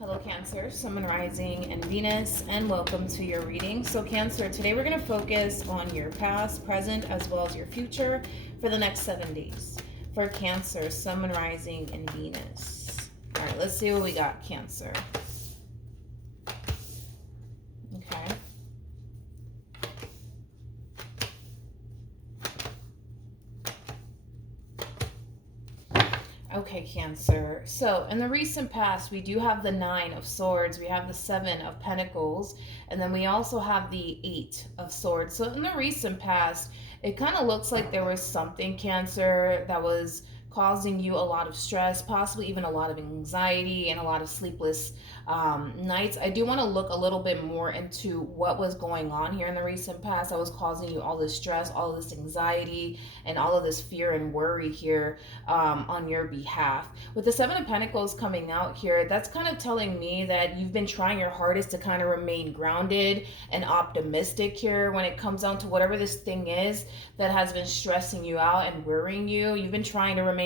Hello Cancer, Sun, Moon, Rising, and Venus, and welcome to your reading. So Cancer, today we're going to focus on your past, present, as well as your future for the next 7 days. For Cancer, Sun, Moon, Rising, and Venus. All right, let's see what we got, Cancer. Okay. Okay, Cancer. So in the recent past, we do have the 9 of Swords, we have the 7 of Pentacles, and then we also have the 8 of Swords. So in the recent past, it kind of looks like there was something, Cancer, that was causing you a lot of stress, possibly even a lot of anxiety and a lot of sleepless nights. I do want to look a little bit more into what was going on here in the recent past that was causing you all this stress, all this anxiety, and all of this fear and worry here on your behalf. With the 7 of Pentacles coming out here, that's kind of telling me that you've been trying your hardest to kind of remain grounded and optimistic here when it comes down to whatever this thing is that has been stressing you out and worrying you. You've been trying to remain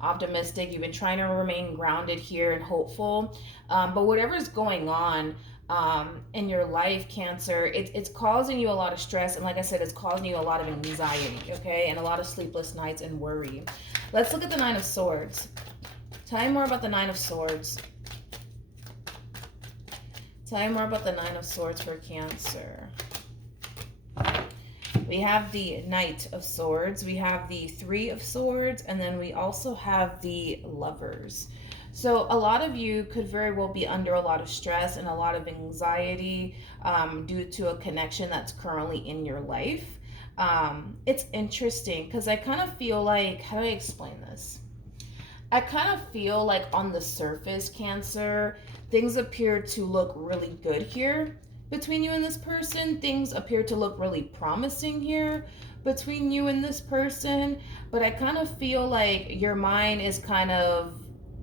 optimistic. You've been trying to remain grounded here and hopeful. But whatever's going on in your life, Cancer, it's causing you a lot of stress. And like I said, it's causing you a lot of anxiety, okay? And a lot of sleepless nights and worry. Let's look at the 9 of Swords. Tell me more about the 9 of Swords. Tell me more about the 9 of Swords for Cancer. We have the Knight of Swords, we have the 3 of Swords, and then we also have the Lovers. So a lot of you could very well be under a lot of stress and a lot of anxiety due to a connection that's currently in your life. It's interesting because I kind of feel like, how do I explain this? I kind of feel like on the surface, Cancer, things appear to look really good here. Between you and this person, things appear to look really promising here between you and this person, but I kind of feel like your mind is kind of,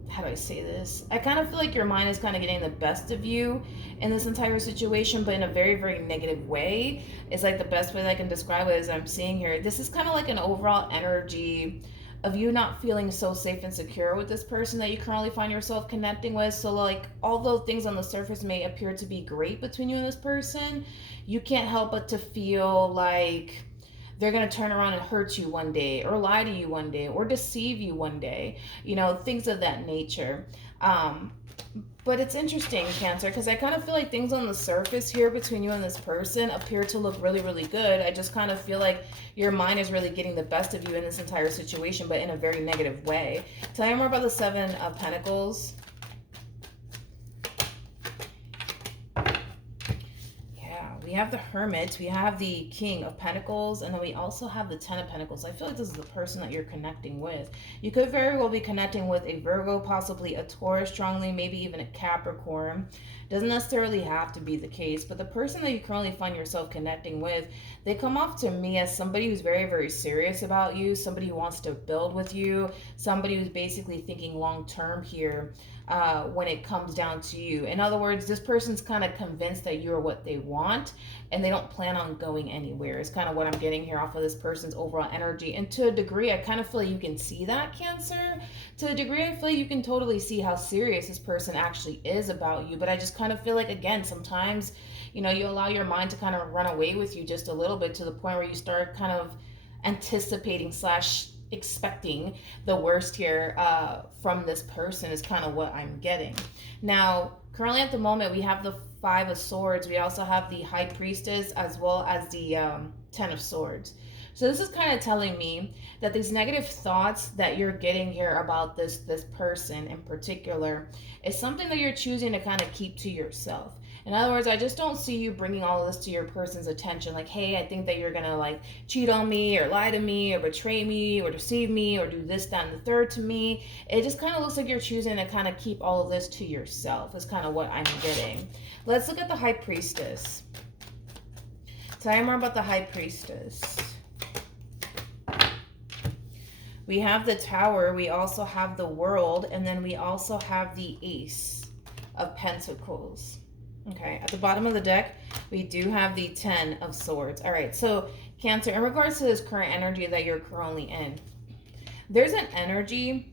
how do I say this? I kind of feel like your mind is kind of getting the best of you in this entire situation, but in a very, very negative way. It's like the best way that I can describe it is I'm seeing here. This is kind of like an overall energy of you not feeling so safe and secure with this person that you currently find yourself connecting with. So like, although things on the surface may appear to be great between you and this person, you can't help but to feel like they're going to turn around and hurt you one day, or lie to you one day, or deceive you one day, you know, things of that nature. But it's interesting, Cancer, because I kind of feel like things on the surface here between you and this person appear to look really, really good. I just kind of feel like your mind is really getting the best of you in this entire situation, but in a very negative way. Tell me more about the 7 of Pentacles. We have the Hermit, we have the King of Pentacles, and then we also have the 10 of Pentacles. I feel like this is the person that you're connecting with. You could very well be connecting with a Virgo, possibly a Taurus strongly, maybe even a Capricorn. Doesn't necessarily have to be the case, but the person that you currently find yourself connecting with, they come off to me as somebody who's very, very serious about you, somebody who wants to build with you, somebody who's basically thinking long-term here when it comes down to you. In other words, this person's kind of convinced that you're what they want, and they don't plan on going anywhere. It's kind of what I'm getting here off of this person's overall energy. And to a degree, I kind of feel like you can see that, Cancer. To a degree, I feel like you can totally see how serious this person actually is about you. But I just kind of feel like, again, sometimes, you know, you allow your mind to kind of run away with you just a little bit, to the point where you start kind of anticipating / expecting the worst here from this person is kind of what I'm getting. Now, currently at the moment, we have the 5 of Swords. We also have the High Priestess as well as the 10 of Swords. So this is kind of telling me that these negative thoughts that you're getting here about this person in particular is something that you're choosing to kind of keep to yourself. In other words, I just don't see you bringing all of this to your person's attention. Like, hey, I think that you're going to like cheat on me, or lie to me, or betray me, or deceive me, or do this, that, and the third to me. It just kind of looks like you're choosing to kind of keep all of this to yourself is kind of what I'm getting. Let's look at the High Priestess. Tell me more about the High Priestess. We have the Tower, we also have the World, and then we also have the Ace of Pentacles. Okay, at the bottom of the deck, we do have the 10 of Swords. All right, so Cancer, in regards to this current energy that you're currently in, there's an energy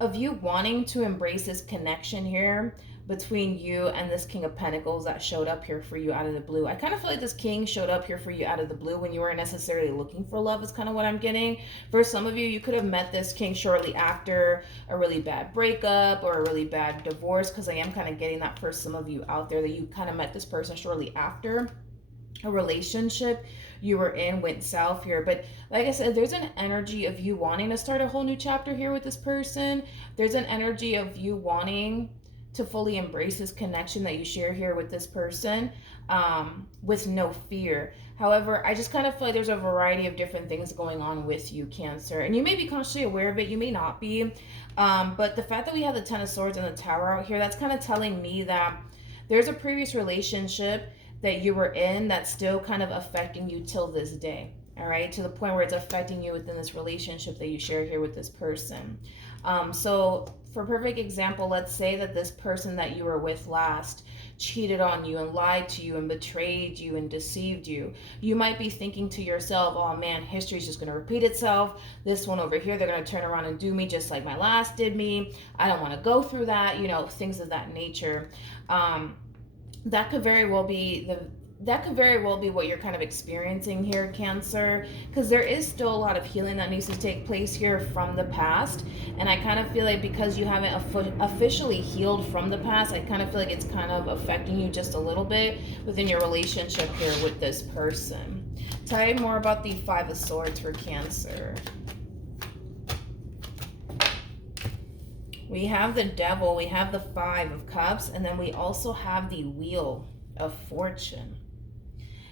of you wanting to embrace this connection here between you and this King of Pentacles that showed up here for you out of the blue. I kind of feel like this King showed up here for you out of the blue when you weren't necessarily looking for love, is kind of what I'm getting. For some of you, you could have met this King shortly after a really bad breakup or a really bad divorce, because I am kind of getting that for some of you out there, that you kind of met this person shortly after a relationship you were in went south here. But like I said, there's an energy of you wanting to start a whole new chapter here with this person. There's an energy of you wanting to fully embrace this connection that you share here with this person, with no fear. However, I just kind of feel like there's a variety of different things going on with you, Cancer. And you may be consciously aware of it, you may not be. But the fact that we have the Ten of Swords and the Tower out here, that's kind of telling me that there's a previous relationship that you were in that's still kind of affecting you till this day. All right, to the point where it's affecting you within this relationship that you share here with this person. So for perfect example, let's say that this person that you were with last cheated on you and lied to you and betrayed you and deceived you. You might be thinking to yourself, oh man, history's just going to repeat itself. This one over here, they're going to turn around and do me just like my last did me. I don't want to go through that, you know, things of that nature. That could very well be what you're kind of experiencing here, Cancer, because there is still a lot of healing that needs to take place here from the past. And I kind of feel like because you haven't officially healed from the past, I kind of feel like it's kind of affecting you just a little bit within your relationship here with this person. Tell me more about the Five of Swords for Cancer. We have the Devil, we have the Five of Cups, and then we also have the Wheel of Fortune.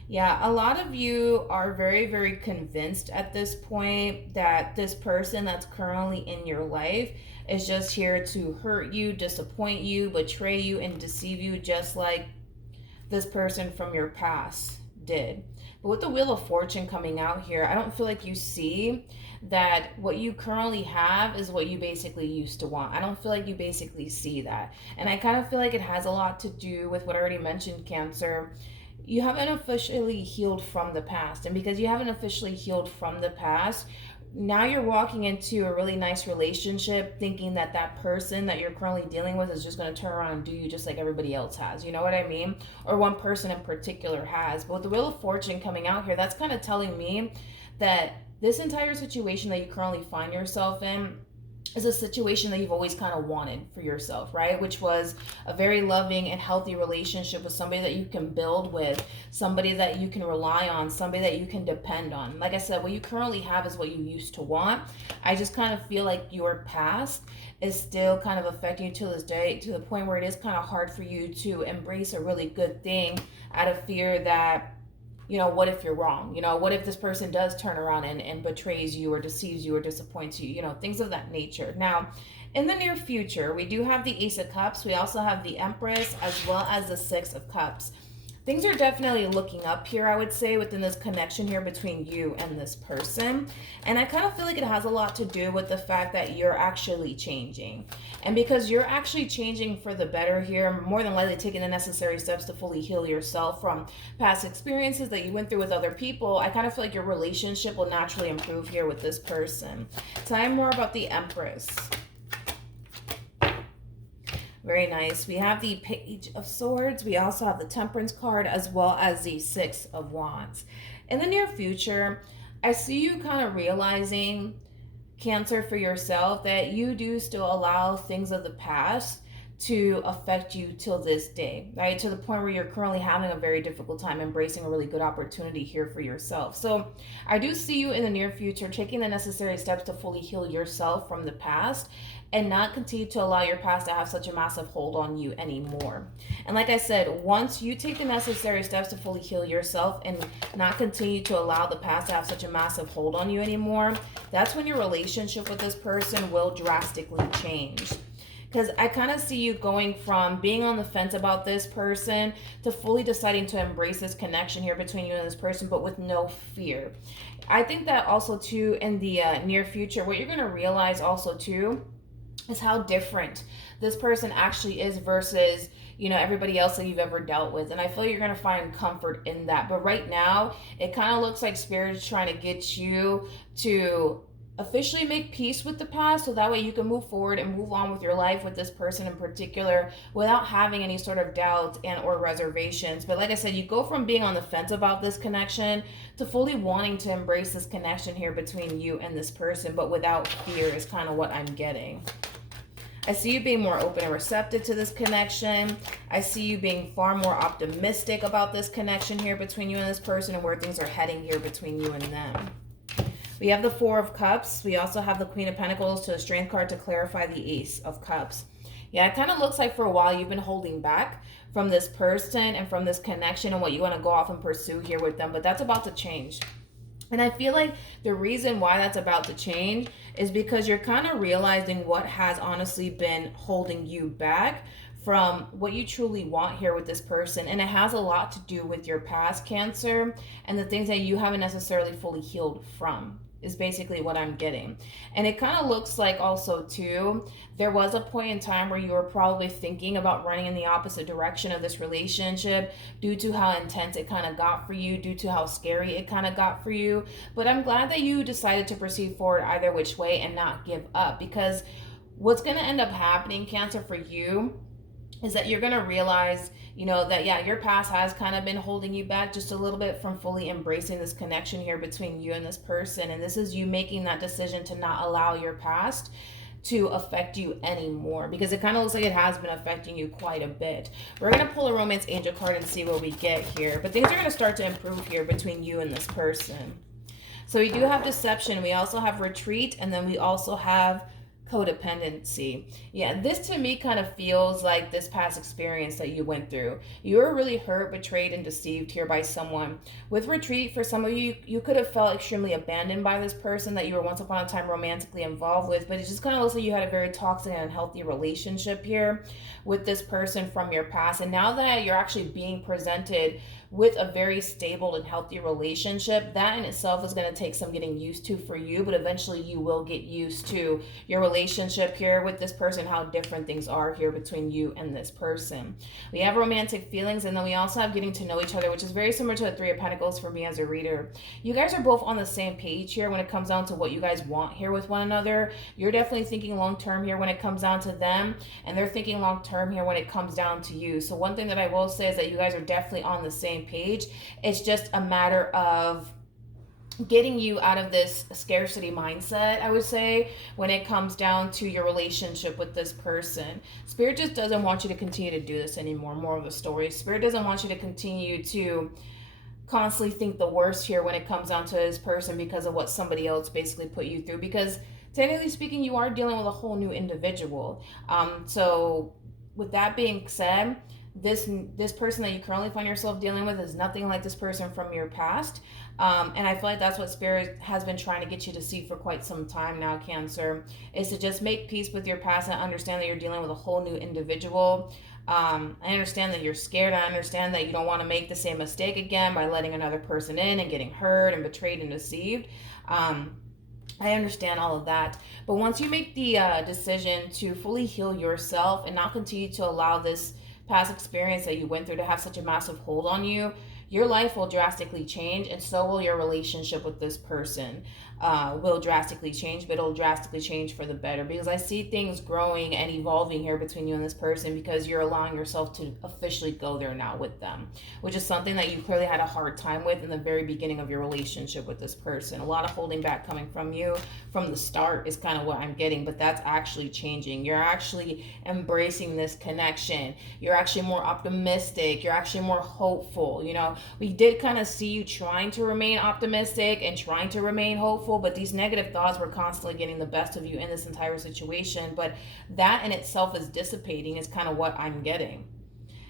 Yeah, a lot of you are very, very convinced at this point that this person that's currently in your life is just here to hurt you, disappoint you, betray you, and deceive you, just like this person from your past did. But with the Wheel of Fortune coming out here, I don't feel like you see that what you currently have is what you basically used to want. I don't feel like you basically see that. And I kind of feel like it has a lot to do with what I already mentioned, Cancer. You haven't officially healed from the past. And because you haven't officially healed from the past, now you're walking into a really nice relationship thinking that that person that you're currently dealing with is just going to turn around and do you just like everybody else has. You know what I mean? Or one person in particular has. But with the Wheel of Fortune coming out here, that's kind of telling me that this entire situation that you currently find yourself in is a situation that you've always kind of wanted for yourself, right? Which was a very loving and healthy relationship with somebody that you can build with, somebody that you can rely on, somebody that you can depend on. Like I said, what you currently have is what you used to want. I just kind of feel like your past is still kind of affecting you to this day, to the point where it is kind of hard for you to embrace a really good thing out of fear that, you know, what if you're wrong? You know, what if this person does turn around and betrays you or deceives you or disappoints you? You know, things of that nature. Now, in the near future, we do have the Ace of Cups. We also have the Empress as well as the Six of Cups. Things are definitely looking up here, I would say, within this connection here between you and this person. And I kind of feel like it has a lot to do with the fact that you're actually changing. And because you're actually changing for the better here, more than likely taking the necessary steps to fully heal yourself from past experiences that you went through with other people, I kind of feel like your relationship will naturally improve here with this person. Tell me more about the Empress. Very nice. We have the Page of Swords. We also have the Temperance card as well as the Six of Wands. In the near future, I see you kind of realizing, Cancer, for yourself, that you do still allow things of the past to affect you till this day, right? To the point where you're currently having a very difficult time embracing a really good opportunity here for yourself. So I do see you in the near future taking the necessary steps to fully heal yourself from the past and not continue to allow your past to have such a massive hold on you anymore. And like I said, once you take the necessary steps to fully heal yourself and not continue to allow the past to have such a massive hold on you anymore, that's when your relationship with this person will drastically change. Because I kind of see you going from being on the fence about this person to fully deciding to embrace this connection here between you and this person, but with no fear. I think that also too, in the near future, what you're going to realize also too is how different this person actually is versus, you know, everybody else that you've ever dealt with. And I feel you're going to find comfort in that. But right now, it kind of looks like Spirit's trying to get you to officially make peace with the past, so that way you can move forward and move on with your life with this person in particular without having any sort of doubt and or reservations. But like I said, you go from being on the fence about this connection to fully wanting to embrace this connection here between you and this person, but without fear is kind of what I'm getting. I see you being more open and receptive to this connection. I see you being far more optimistic about this connection here between you and this person and where things are heading here between you and them. We have the Four of Cups. We also have the Queen of Pentacles to the Strength card to clarify the Ace of Cups. Yeah, it kind of looks like for a while you've been holding back from this person and from this connection and what you want to go off and pursue here with them, but that's about to change. And I feel like the reason why that's about to change is because you're kind of realizing what has honestly been holding you back from what you truly want here with this person. And it has a lot to do with your past, Cancer, and the things that you haven't necessarily fully healed from is basically what I'm getting. And it kind of looks like also too, there was a point in time where you were probably thinking about running in the opposite direction of this relationship due to how intense it kind of got for you, due to how scary it kind of got for you. But I'm glad that you decided to proceed forward either which way and not give up, because what's going to end up happening, Cancer, for you is that you're going to realize, that, yeah, your past has kind of been holding you back just a little bit from fully embracing this connection here between you and this person. And this is you making that decision to not allow your past to affect you anymore, because it kind of looks like it has been affecting you quite a bit. We're going to pull a Romance Angel card and see what we get here. But things are going to start to improve here between you and this person. So we do have Deception. We also have Retreat. And then we also have codependency. Yeah, this to me kind of feels like this past experience that you went through. You were really hurt, betrayed, and deceived here by someone. With Retreat, for some of you, you could have felt extremely abandoned by this person that you were once upon a time romantically involved with, but it just kind of looks like you had a very toxic and unhealthy relationship here with this person from your past. And now that you're actually being presented with a very stable and healthy relationship, that in itself is going to take some getting used to for you, but eventually you will get used to your relationship here with this person, how different things are here between you and this person. We have romantic feelings, and then we also have getting to know each other, which is very similar to the Three of Pentacles for me as a reader. You guys are both on the same page here when it comes down to what you guys want here with one another. You're definitely thinking long term here when it comes down to them, and they're thinking long term here when it comes down to you. So one thing that I will say is that you guys are definitely on the same page. It's just a matter of getting you out of this scarcity mindset, I would say, when it comes down to your relationship with this person. Spirit just doesn't want you to continue to do this anymore. More of the story. Spirit doesn't want you to continue to constantly think the worst here when it comes down to this person because of what somebody else basically put you through. Because technically speaking, you are dealing with a whole new individual. So with that being said, this person that you currently find yourself dealing with is nothing like this person from your past. And I feel like that's what Spirit has been trying to get you to see for quite some time now, Cancer, is to just make peace with your past and understand that you're dealing with a whole new individual. I understand that you're scared. I understand that you don't want to make the same mistake again by letting another person in and getting hurt and betrayed and deceived. I understand all of that. But once you make the decision to fully heal yourself and not continue to allow this past experience that you went through to have such a massive hold on you, your life will drastically change, and so will your relationship with this person will drastically change, but it'll drastically change for the better, because I see things growing and evolving here between you and this person because you're allowing yourself to officially go there now with them, which is something that you clearly had a hard time with in the very beginning of your relationship with this person. A lot of holding back coming from you from the start is kind of what I'm getting, but that's actually changing. You're actually embracing this connection. You're actually more optimistic. You're actually more hopeful. We did kind of see you trying to remain optimistic and trying to remain hopeful, but these negative thoughts were constantly getting the best of you in this entire situation. But that in itself is dissipating, is kind of what I'm getting.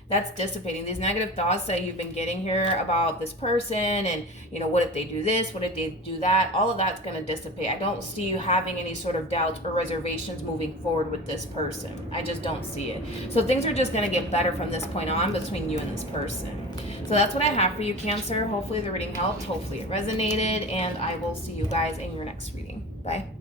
That's dissipating. These negative thoughts that you've been getting here about this person and, what if they do this? What if they do that? All of that's going to dissipate. I don't see you having any sort of doubts or reservations moving forward with this person. I just don't see it. So things are just going to get better from this point on between you and this person. So that's what I have for you, Cancer. Hopefully the reading helped. Hopefully it resonated. And I will see you guys in your next reading. Bye.